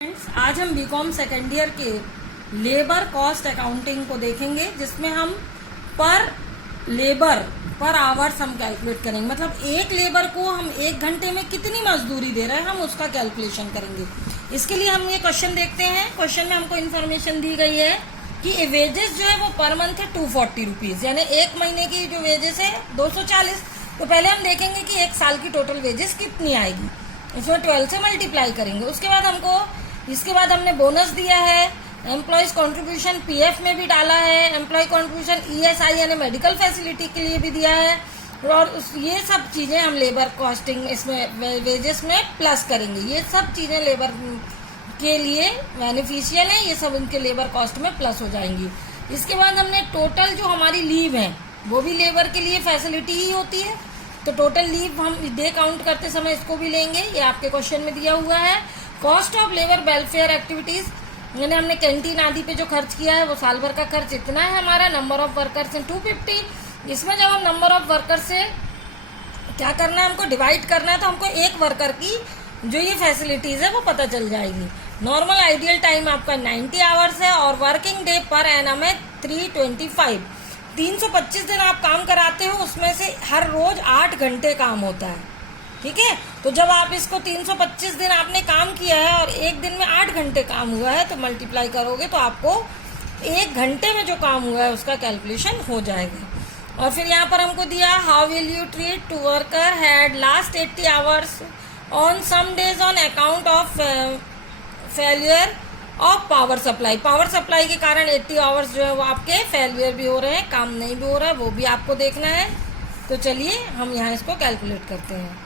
Friends, आज हम BCom second year के लेबर कॉस्ट अकाउंटिंग को देखेंगे, जिसमें हम पर आवर्स हम कैलकुलेट करेंगे। मतलब एक लेबर को हम एक घंटे में कितनी मजदूरी दे रहे हैं, हम उसका कैलकुलेशन करेंगे। इसके लिए हम ये क्वेश्चन देखते हैं। क्वेश्चन में हमको इन्फॉर्मेशन दी गई है कि वेजेस जो है वो पर मंथ है 240 रुपीज, यानी एक महीने की जो वेजेस है 240। तो पहले हम देखेंगे कि एक साल की टोटल वेजेस कितनी आएगी, इसमें 12 से मल्टीप्लाई करेंगे। इसके बाद हमने बोनस दिया है, एम्प्लॉयज कंट्रीब्यूशन पीएफ में भी डाला है, एम्प्लॉय कंट्रीब्यूशन ईएसआई यानी मेडिकल फैसिलिटी के लिए भी दिया है, और ये सब चीजें हम लेबर कॉस्टिंग इसमें वेजेस में प्लस करेंगे। ये सब चीजें लेबर के लिए बेनिफिशियल है, ये सब उनके लेबर कॉस्ट में प्लस हो जाएंगी। इसके बाद हमने टोटल जो हमारी लीव है वो भी लेबर के लिए फैसिलिटी ही होती है, तो टोटल लीव हम डे काउंट करते समय इसको भी लेंगे। ये आपके क्वेश्चन में दिया हुआ है। Cost of labour welfare activities, यानी हमने कैंटीन आदि पे जो खर्च किया है वो साल भर का खर्च इतना है हमारा। नंबर ऑफ वर्कर्स है 250। इसमें जब हम नंबर ऑफ वर्कर से क्या करना है, हमको डिवाइड करना है, तो हमको एक वर्कर की जो ये फैसिलिटीज है वो पता चल जाएगी। नॉर्मल आइडियल टाइम आपका 90 आवर्स है और वर्किंग डे पर एनम है 325। 325 दिन आप काम कराते हो, उसमें से हर रोज 8 घंटे काम होता है, ठीक है। तो जब आप इसको 325 दिन आपने काम किया है और एक दिन में 8 घंटे काम हुआ है, तो मल्टीप्लाई करोगे तो आपको एक घंटे में जो काम हुआ है उसका कैलकुलेशन हो जाएगा। और फिर यहाँ पर हमको दिया how will you treat to worker had last 80 hours on some days on account of failure of power supply. Power supply के कारण 80 आवर्स जो है वो आपके फेलियर भी हो रहे हैं, काम नहीं भी हो रहा है, वो भी आपको देखना है। तो चलिए हम यहाँ इसको कैलकुलेट करते हैं।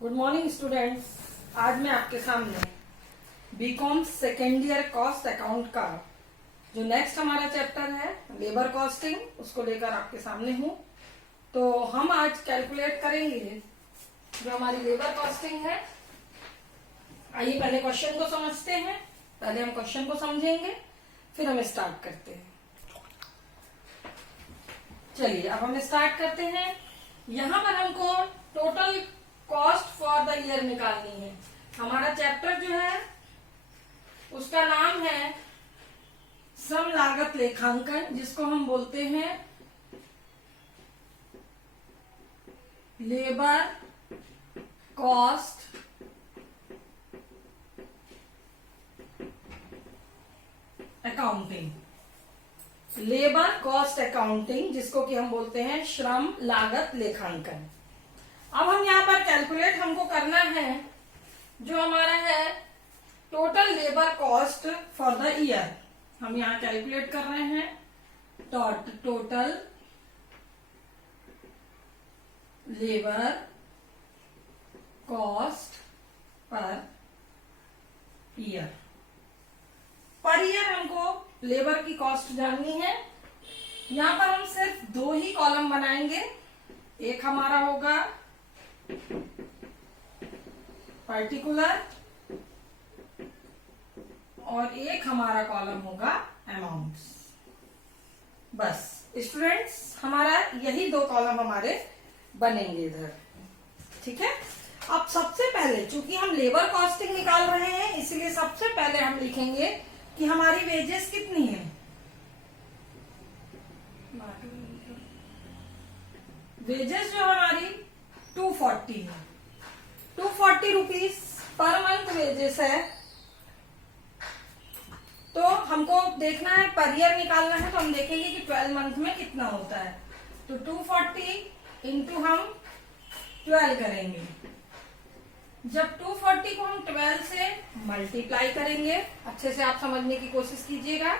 गुड मॉर्निंग स्टूडेंट्स, आज मैं आपके सामने BCom second year cost account का जो नेक्स्ट हमारा चैप्टर है लेबर कॉस्टिंग, उसको लेकर आपके सामने हूँ। तो हम आज कैलकुलेट करेंगे जो हमारी लेबर कॉस्टिंग है। आइए पहले क्वेश्चन को समझते हैं, पहले हम क्वेश्चन को समझेंगे, फिर हम स्टार्ट करते हैं। चलिए अब हम स्टार्ट करते हैं। यहाँ पर हमको total cost for the year निकालनी है। हमारा चैप्टर जो है उसका नाम है श्रम लागत लेखांकन, जिसको हम बोलते हैं labour cost accounting. Labour cost accounting जिसको कि हम बोलते हैं श्रम लागत लेखांकन। अब हम यहाँ पर कैलकुलेट हमको करना है जो हमारा है total labour cost for the year. हम यहाँ कैलकुलेट कर रहे हैं total labour cost per year. Per year हमको लेबर की कॉस्ट जाननी है। यहाँ पर हम सिर्फ 2 ही कॉलम बनाएंगे। एक हमारा होगा पर्टिकुलर और एक हमारा कॉलम होगा अमाउंट्स। बस स्टूडेंट्स, हमारा यही 2 कॉलम हमारे बनेंगे इधर, ठीक है। अब सबसे पहले चूंकि हम लेबर कॉस्टिंग निकाल रहे हैं, इसलिए सबसे पहले हम लिखेंगे कि हमारी वेजेस कितनी है। वेजेस जो हमारी 240 है, 240 रुपीज पर मंथ वेजेस है। तो हमको देखना है पर ईयर निकालना है, तो हम देखेंगे कि 12 मंथ में कितना होता है। तो 240 इंटू हम 12 करेंगे। जब 240 को हम 12 से मल्टीप्लाई करेंगे, अच्छे से आप समझने की कोशिश कीजिएगा।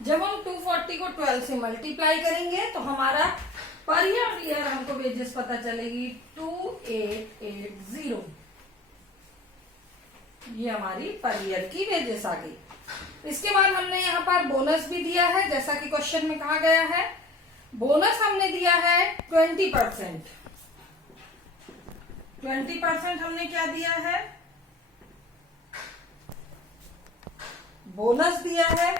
जब हम 240 को 12 से मल्टीप्लाई करेंगे तो हमारा पर ईयर हमको वेजेस पता चलेगी 2880। ये हमारी पर ईयर की वेजेस आ गई। इसके बाद हमने यहाँ पर बोनस भी दिया है, जैसा कि क्वेश्चन में कहा गया है। बोनस हमने दिया है 20%। 20% हमने क्या दिया है, बोनस दिया है।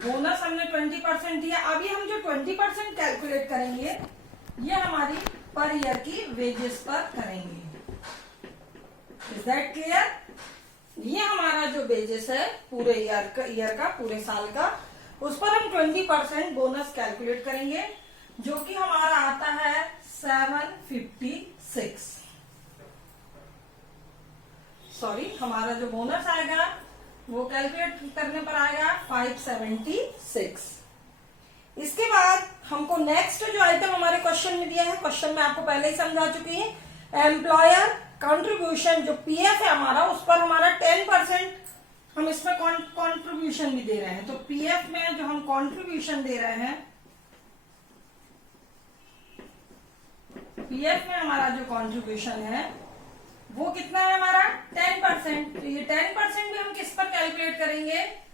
बोनस हमने 20% 20% दिया। अभी हम जो 20% कैलकुलेट करेंगे ये हमारी पर ईयर की वेजेस पर करेंगे। Is that clear? ये हमारा जो वेजेस है पूरे ईयर का पूरे साल का, उस पर हम 20% बोनस कैलकुलेट करेंगे, जो कि हमारा आता है 756। सॉरी, हमारा जो बोनस आएगा वो कैलकुलेट करने पर आएगा 576। इसके बाद हमको नेक्स्ट जो आइटम हमारे क्वेश्चन में दिया है, क्वेश्चन में आपको पहले ही समझा चुकी है, एम्प्लॉयर कंट्रीब्यूशन जो पीएफ है हमारा, उस पर हमारा 10% हम इसमें कंट्रीब्यूशन भी दे रहे हैं। तो पीएफ में जो हम कंट्रीब्यूशन दे रहे हैं, पीएफ में हमारा जो कंट्रीब्यूशन है वो कितना है हमारा 10%। तो ये 10% भी हम किस पर कैलकुलेट करेंगे?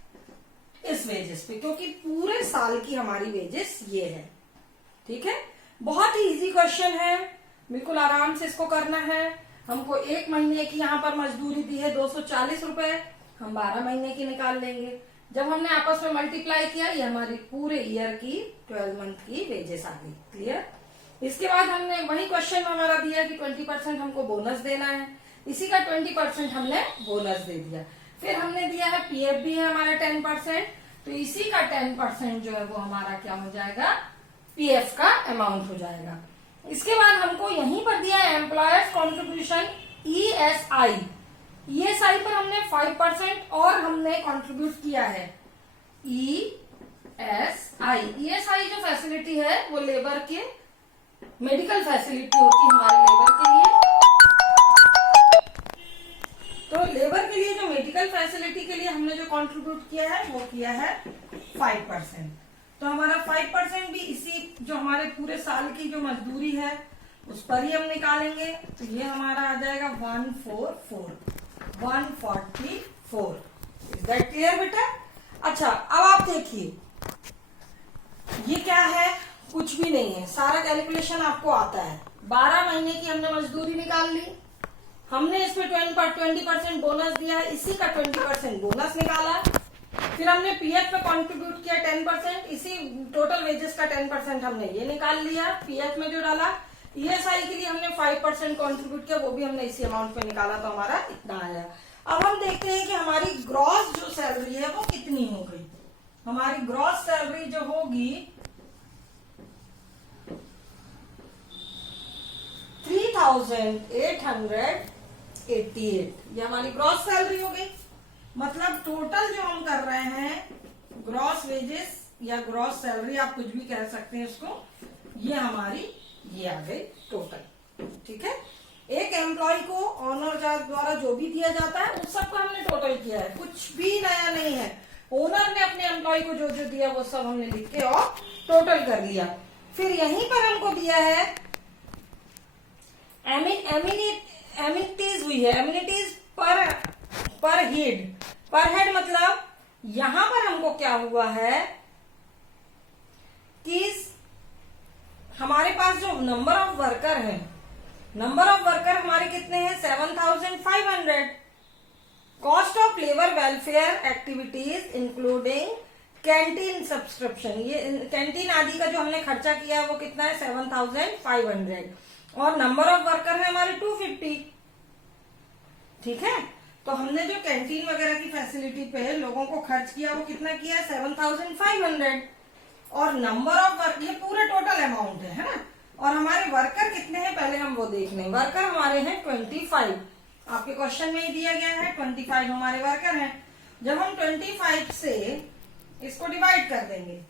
इस वेजेस पे, क्योंकि पूरे साल की हमारी वेजेस ये है। ठीक है, बहुत ही इजी क्वेश्चन है, बिल्कुल आराम से इसको करना है। हमको 1 महीने की यहाँ पर मजदूरी दी है 240 रुपए, हम 12 महीने की निकाल लेंगे। जब हमने आपस में मल्टीप्लाई किया, ये हमारी पूरे ईयर की 12 मंथ की वेजेस आ गई। क्लियर? इसके बाद हमने वही क्वेश्चन में हमारा दिया कि 20% हमको बोनस देना है, इसी का 20% हमने बोनस दे दिया। फिर हमने दिया है पीएफ भी है हमारा 10%, तो इसी का 10% जो है वो हमारा क्या हो जाएगा? पीएफ का अमाउंट हो जाएगा। इसके बाद हमको यहीं पर दिया है एम्प्लॉयर्स कॉन्ट्रीब्यूशन ईएसआई। ईएसआई पर हमने 5% और हमने कंट्रीब्यूट किया है ईएसआई। ईएसआई जो फैसिलिटी है वो लेबर के मेडिकल फैसिलिटी होती है हमारे लेबर के लिए। तो लेबर के लिए जो मेडिकल फैसिलिटी के लिए हमने जो कंट्रीब्यूट किया है वो किया है 5%। तो हमारा 5% भी इसी जो हमारे पूरे साल की जो मजदूरी है उस पर ही हम निकालेंगे। तो ये हमारा आ जाएगा 144। इज दैट क्लियर बेटा? अच्छा, अब आप देखिए ये क्या है, कुछ भी नहीं है, सारा कैलकुलेशन आपको आता है। 12 महीने की हमने मजदूरी निकाल ली, हमने इसमें 20% बोनस दिया है, इसी का 20% बोनस निकाला। फिर हमने पीएफ पे कंट्रीब्यूट किया 10%, इसी टोटल वेजेस का 10% हमने ये निकाल लिया पीएफ में जो डाला। ईएसआई के लिए हमने 5% कंट्रीब्यूट किया, वो भी हमने इसी अमाउंट पे निकाला, तो हमारा इतना आया। अब हम देखते हैं कि हमारी ग्रॉस जो सैलरी है वो कितनी हो गई। हमारी ग्रॉस सैलरी जो होगी 3888, ये हमारी ग्रॉस सैलरी हो गई। मतलब टोटल जो हम कर रहे हैं ग्रॉस वेजेस या ग्रॉस सैलरी, आप कुछ भी कह सकते हैं इसको, ये हमारी ये आ गई टोटल। ठीक है, एक एम्प्लॉय को ओनर द्वारा जो भी दिया जाता है उस सबको हमने टोटल किया है, कुछ भी नया नहीं है। ओनर ने अपने एम्प्लॉय को जो जो दिया वो सब हमने लिख के और टोटल कर लिया। फिर यहीं पर हमको दिया है एमिनिटीज हुई है, एमिनिटीज पर हेड मतलब यहां पर हमको क्या हुआ है कि हमारे पास जो नंबर ऑफ वर्कर है, नंबर ऑफ वर्कर हमारे कितने हैं 7500। Cost of labour welfare activities including canteen subscription, ये कैंटीन आदि का जो हमने खर्चा किया है वो कितना है 7500, और नंबर ऑफ वर्कर है हमारे 250। ठीक है, तो हमने जो कैंटीन वगैरह की फैसिलिटी पे लोगों को खर्च किया वो कितना किया 7500, और नंबर ऑफ वर्क ये पूरा टोटल अमाउंट है ना। और हमारे वर्कर कितने हैं पहले हम वो देख लें। वर्कर हमारे हैं 25, आपके क्वेश्चन में ही दिया गया है 25 हमारे वर्कर हैं। जब हम 25 से इसको डिवाइड कर देंगे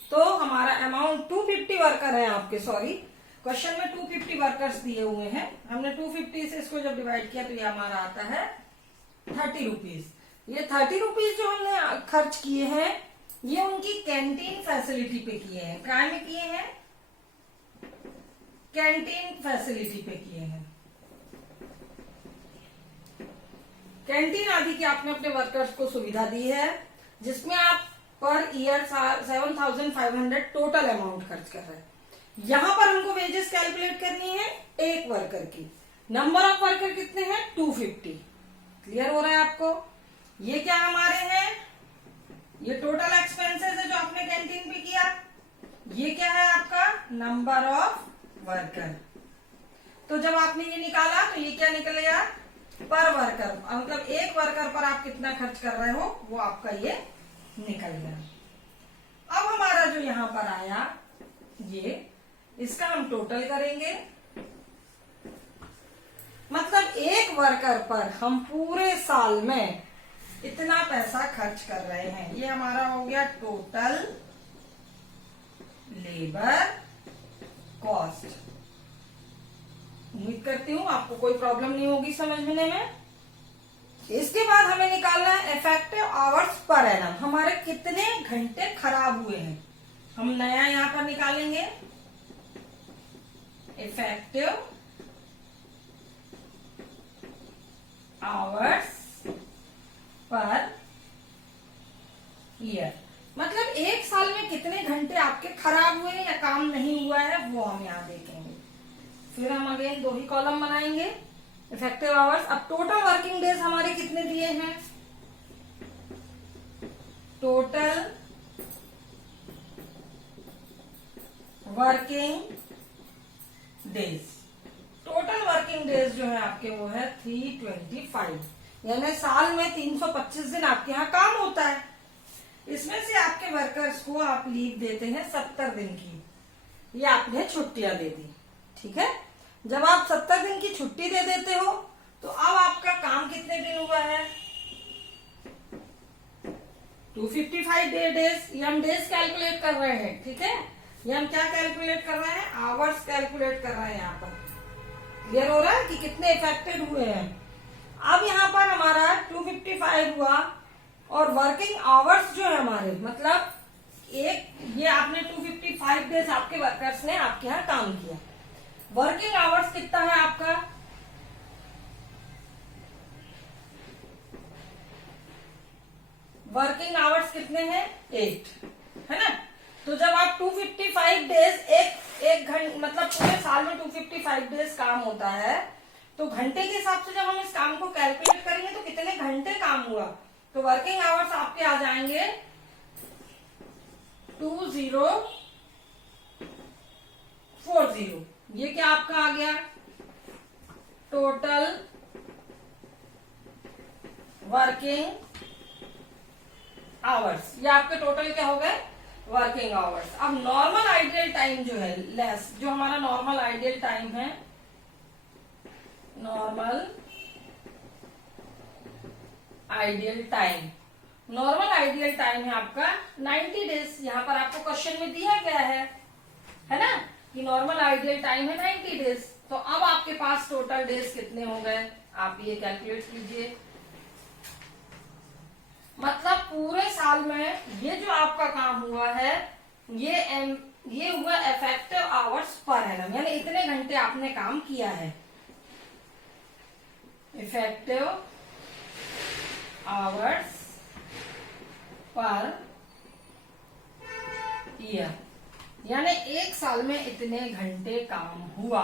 तो हमारा अमाउंट 250 वर्कर है आपके, सॉरी क्वेश्चन में 250 वर्कर्स दिए हुए हैं, हमने 250 से इसको जब डिवाइड किया तो ये हमारा आता है 30 रुपीज। ये 30 रुपीज जो हमने खर्च किए हैं ये उनकी कैंटीन फैसिलिटी पे किए हैं। क्या में किए हैं? कैंटीन फैसिलिटी पे किए हैं। कैंटीन आदि की आपने अपने वर्कर्स को सुविधा दी है, जिसमें आप पर ईयर 7500 टोटल अमाउंट खर्च कर रहे हैं। यहां पर हमको वेजेस कैलकुलेट करनी है एक वर्कर की। नंबर ऑफ वर्कर कितने हैं 250। क्लियर हो रहा है आपको? ये क्या हमारे हैं ये टोटल एक्सपेंसेस है जो आपने कैंटीन पे किया। ये क्या है आपका नंबर ऑफ वर्कर। तो जब आपने ये निकाला तो ये क्या निकलेगा पर वर्कर, मतलब एक वर्कर पर आप कितना खर्च कर रहे हो वो आपका ये निकल गया। अब हमारा जो यहां पर आया ये, इसका हम टोटल करेंगे, मतलब एक वर्कर पर हम पूरे साल में इतना पैसा खर्च कर रहे हैं। ये हमारा हो गया टोटल लेबर कॉस्ट। उम्मीद करती हूँ आपको कोई प्रॉब्लम नहीं होगी समझने में। इसके बाद हमें निकालना है इफेक्टिव आवर्स पर एनम, हमारे कितने घंटे खराब हुए हैं। हम नया यहां पर निकालेंगे इफेक्टिव आवर्स पर ईयर, मतलब एक साल में कितने घंटे आपके खराब हुए या काम नहीं हुआ है वो हम यहां देखेंगे। फिर हम अगेन दो ही कॉलम बनाएंगे इफेक्टिव आवर्स। अब टोटल वर्किंग डेज हमारे कितने दिए हैं, total working days, total working days जो है आपके वो है 325, यानी साल में 325 दिन आपके यहाँ काम होता है। इसमें से आपके वर्कर्स को आप लीव देते हैं 70 दिन की, ये आपने छुट्टियां दे दी, ठीक है। जब आप 70 दिन की छुट्टी दे देते हो तो अब आपका काम कितने दिन हुआ है, 255 डेज। ये हम डेज कैलकुलेट कर रहे हैं, ठीक है। ये हम क्या कैलकुलेट कर रहे हैं, आवर्स कैलकुलेट कर रहे हैं। यहाँ पर क्लियर हो रहा है कि कितने इफेक्टेड हुए हैं। अब यहाँ पर हमारा 255 हुआ और वर्किंग आवर्स जो है हमारे, मतलब ये आपने 255 डेज आपके वर्कर्स ने आपके यहाँ काम किया। वर्किंग आवर्स कितना है आपका, वर्किंग आवर्स कितने हैं 8, है ना। तो जब आप 255 डेज एक घंटे, मतलब पूरे साल में 255 डेज काम होता है, तो घंटे के हिसाब से जब हम इस काम को कैलकुलेट करेंगे तो कितने घंटे काम हुआ, तो वर्किंग आवर्स आपके आ जाएंगे 2040। ये क्या आपका आ गया टोटल वर्किंग आवर्स। ये आपके टोटल क्या हो गए वर्किंग आवर्स। अब नॉर्मल आइडियल टाइम जो है लेस, जो हमारा नॉर्मल आइडियल टाइम है, normal ideal time, normal ideal time है आपका 90 डेज। यहां पर आपको क्वेश्चन में दिया गया है ना, कि नॉर्मल आइडियल टाइम है 90 डेज। तो अब आपके पास टोटल डेज कितने हो गए, आप ये कैलकुलेट कीजिए। मतलब पूरे साल में ये जो आपका काम हुआ है ये हुआ इफेक्टिव आवर्स पर एनम, यानी इतने घंटे आपने काम किया है। इफेक्टिव आवर्स पर ईयर, यानी एक साल में इतने घंटे काम हुआ।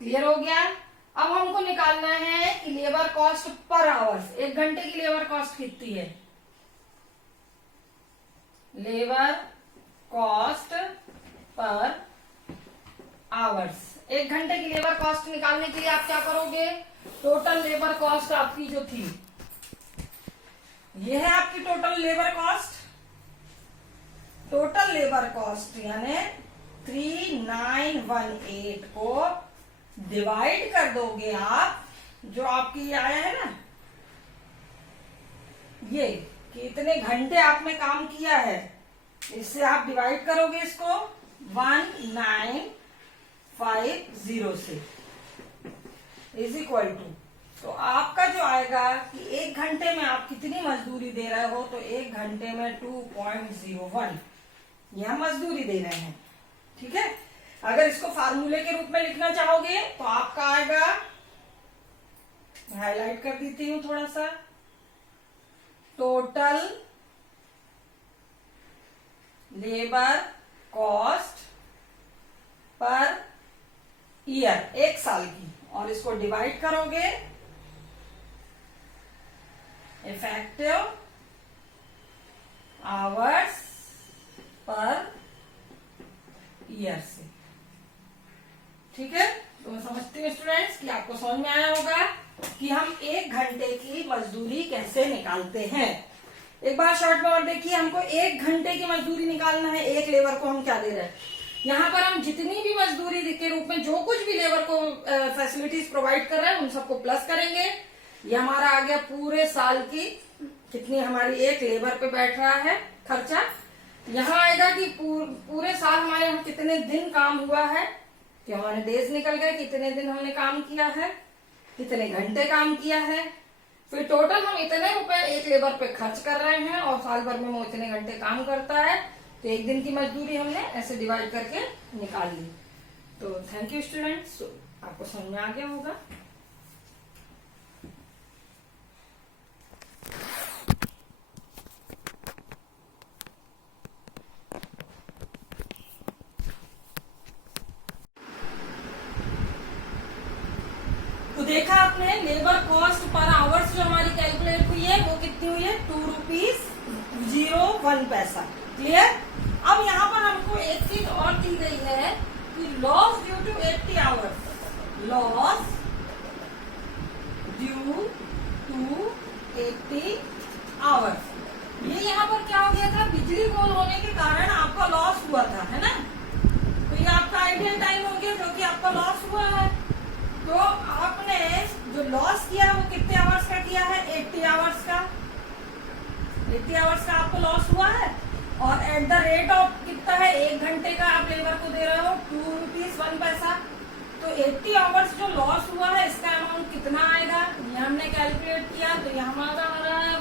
क्लियर हो गया। अब हमको निकालना है कि लेबर कॉस्ट पर आवर्स, एक घंटे की लेबर कॉस्ट कितनी है, लेबर कॉस्ट पर आवर्स। एक घंटे की लेबर कॉस्ट निकालने के लिए आप क्या करोगे, टोटल लेबर कॉस्ट आपकी जो थी, ये है आपकी total labour cost. Total labour cost यानी 3918 को डिवाइड कर दोगे आप, जो आपकी ये आया है ना, ये कि इतने घंटे आपने काम किया है, इससे आप डिवाइड करोगे इसको 1950 से, इज इक्वल टू, तो आपका जो आएगा कि एक घंटे में आप कितनी मजदूरी दे रहे हो, तो एक घंटे में 2.01 यह मजदूरी दे रहे हैं, ठीक है। अगर इसको फार्मूले के रूप में लिखना चाहोगे तो आपका आएगा, हाईलाइट कर देती हूं थोड़ा सा, total labour cost per year, एक साल की, और इसको डिवाइड करोगे इफेक्टिव आवर्स पर ईयर से। ठीक है, तो मैं समझती हूँ स्टूडेंट्स कि आपको समझ में आया होगा कि हम 1 घंटे की मजदूरी कैसे निकालते हैं। एक बार शॉर्ट में और देखिए, हमको 1 घंटे की मजदूरी निकालना है। एक लेबर को हम क्या दे रहे हैं, यहाँ पर हम जितनी भी मजदूरी के रूप में जो कुछ भी लेबर को फैसिलिटीज प्रोवाइड कर रहे हैं उन सबको प्लस करेंगे। ये हमारा आ गया पूरे साल की कितनी हमारी एक लेबर पे बैठ रहा है खर्चा। यहाँ आएगा कि पूरे साल हमारे यहाँ कितने दिन काम हुआ है, कि हमारे डेज निकल गए, कितने दिन हमने काम किया है, कितने घंटे काम किया है, फिर टोटल हम इतने रुपए एक लेबर पे खर्च कर रहे हैं और साल भर में वो इतने घंटे काम करता है, तो एक दिन की मजदूरी हमने ऐसे डिवाइड करके निकाल ली। तो थैंक यू स्टूडेंट्स, आपको समझ में आ गया होगा। तो देखा आपने लेबर कॉस्ट पर आवर्स जो हमारी कैलकुलेट हुई है वो कितनी हुई है, 2.01 पैसा। क्लियर। अब यहाँ पर हमको एक चीज और दी गई है कि loss due to 80 hours, loss due to 80 hours. ये यहाँ पर क्या हो गया था, बिजली गोल होने के कारण आपका लॉस हुआ था, है ना। तो ये आपका आइडियल टाइम हो गया जो कि आपका लॉस हुआ है। तो आपने जो लॉस किया वो कितने आवर्स का किया है, 80 आवर्स का। 80 आवर्स का आपको लॉस हुआ है और एट द रेट ऑफ कितना है, 1 घंटे का आप लेबर को दे रहे हो 2.01 पैसा। तो 80 आवर्स जो लॉस हुआ है इसका अमाउंट कितना आएगा, ये हमने कैलकुलेट किया। तो यहाँ हमारा आ रहा है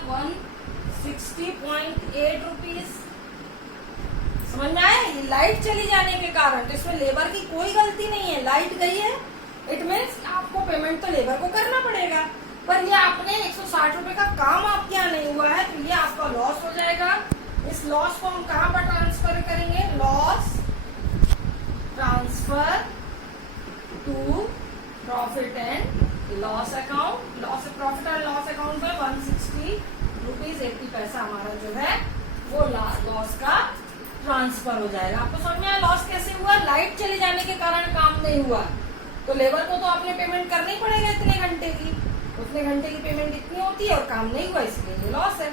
160.8 रुपीज। समझ में आया। ये लाइट चली जाने के कारण, तो इसमें लेबर की कोई गलती नहीं है, लाइट गई है, इट मीन्स आपको पेमेंट तो लेबर को करना पड़ेगा, पर ये आपने 160 रुपए का काम आपके यहाँ नहीं हुआ है, तो ये आपका लॉस हो जाएगा। इस लॉस को हम कहाँ पर ट्रांसफर करेंगे, loss transfer to profit and loss account. Loss profit and loss account में 160 रुपीज 80 पैसा हमारा जो है वो लॉस का ट्रांसफर हो जाएगा। आपको समझ में आया लॉस कैसे हुआ, लाइट चले जाने के कारण काम नहीं हुआ, तो लेबर को तो आपने पेमेंट करनी पड़ेगा इतने घंटे की, उतने घंटे की पेमेंट इतनी होती है और काम नहीं हुआ, इसलिए ये लॉस है।